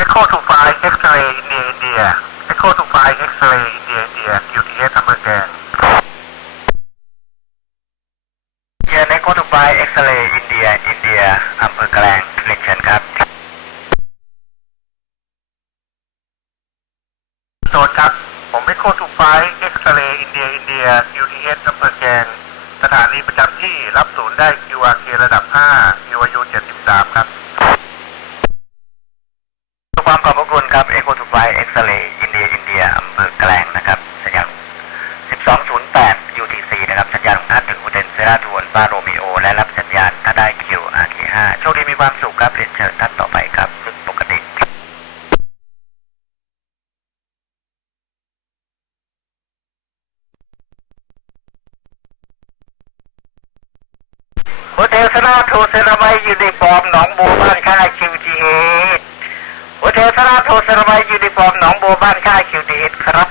Echo to Fly X-ray India India Echo to Fly X-ray India India QTS อำเภอแกลงเชียร์ในโคทูไฟเอ็กซเรย์อินเดียอินเดียอำเภอแกลงเรียนเชิญครับโทย์ครับผม Echo to Fly X-ray India India QTS อำเภอแกลงสถานีประจำที่รับศูนย์ได้ QRK ระดับ 5 UAU 73 ครับ ด้วยความขอบพระคุณครับเอ็กโค ทูไฟเอ็กซเรย์อินเดียอินเดียอำเภอแกลงนะครับสัญญาณ1208 UTC นะครับสัญญาณของท่านถึงอุเทนเซราทวนป้าโรมิโอ และรับสัญญาณถ้าได้คิว RK5 โชคดีมีความสุขครับเรียนเชิญท่านต่อไปครับซึ่งปกติโฮเทลสนาโทเซราไมยูนิฟอร์มหนองบัวบ้านค่าย QTH โฮเทลสนาโทเซราไมยูนิฟอร์มหนองบัวบ้านค่าย QTH ครับ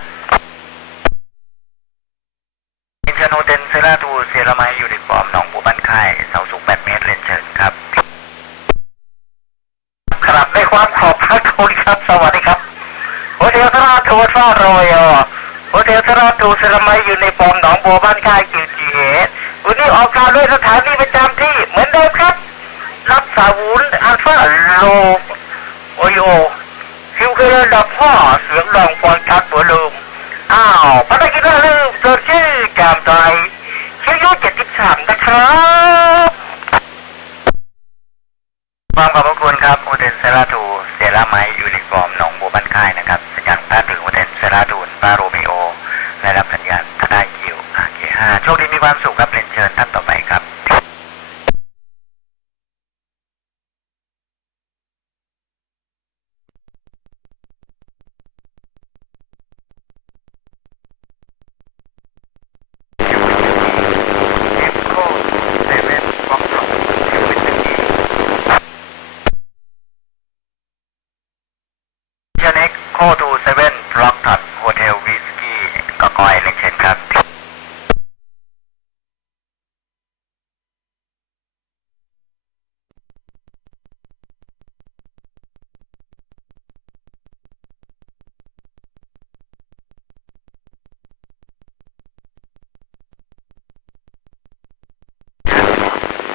อินเทอร์โนเทนเซราทูเซราไมยูนิฟอร์มหนองบัวบ้านค่ายเสาสูง 8 เมตรเรียนเชิญครับ ครับในความขอบพระคุณครับ สวัสดีครับโฮเทลสราทูซ่ารอยอโฮเทลสราทูเซราไมยูนิฟอร์มหนองบัวบ้านค่าย QTH วันนี้ออกการด้วยสถานีประจำที่เหมือนเดิมครับ รับสาวุนอัลฟาโลโอโย คิวเคอร์ดับพ่อเสียงดังปอยชัดหัวลมอ้าวภารกิจแรกเริ่มตัวชื่อแกมไตชื่อยุ73นะครับความขอบพระคุณครับโอเทนเซราทูเซราไมยูนิฟอร์มหนองบัวบ้านค่ายนะครับสัญญาณพาดถึงโอเทนเซราทูนป้าโร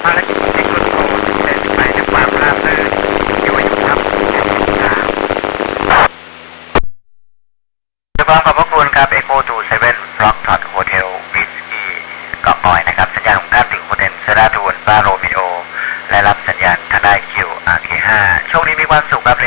ภารกิจที่คุณโตเตินไปในความราบรื่นอยู่อยู่ครับขอบขอบพระคุณครับเอ็กโคทูเซเว่นร็อกท็อตโฮเทลวิสกี้เกาะล่อยนะครับ สัญญาณของท่านถึงโฮเทลเซราทูนป้าโรมิโอ และรับสัญญาณท่านได้คิวอาร์เคห้าช่วงนี้มีความสุขครับ